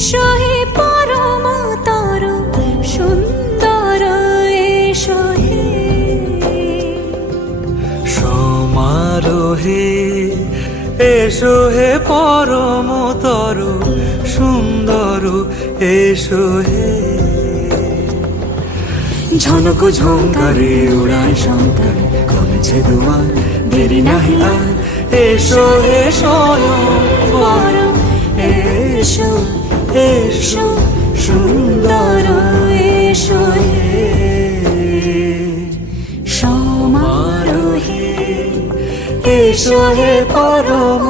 এসো হে পরম তরু সুন্দর, এসো হে সমারোহে, এসো হে পরম তরু সুন্দর, এসো হে ঝনক ঝঙ্কারে উড়ায় শঙ্কর, খুলেছে দুয়ার দেরি নাহি আর, এসো হে স্বয়ং পরম, এসো এসো সুন্দর, এসো হে সমারোহে, এসো হে পরম